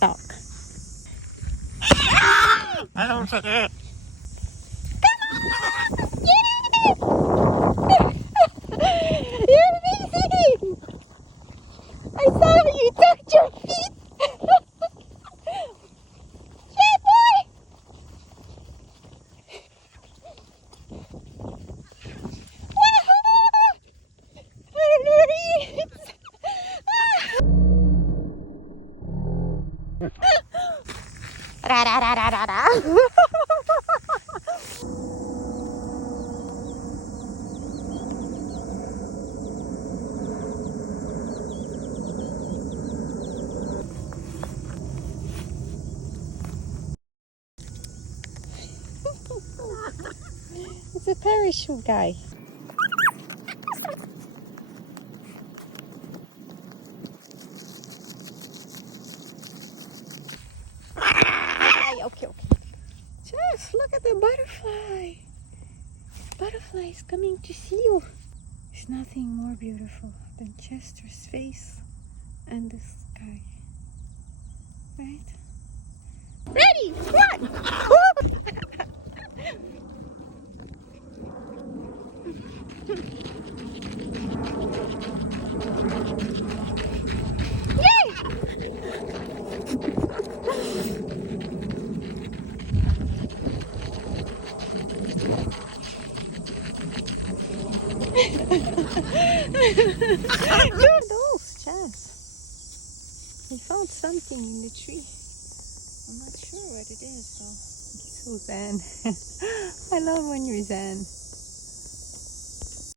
Talk. I don't think it. You're amazing! I saw you tucked your feet. Yeah, boy! Ra ra ra ra ra ra. It's a parachute guy. Okay. Just look at the butterfly. Butterfly is coming to see you. There's nothing more beautiful than Chester's face and the sky. Right? Ready? Run! Those, Chaz. He found something in the tree. I'm not sure what it is though. He's so zen. I love when you're zen.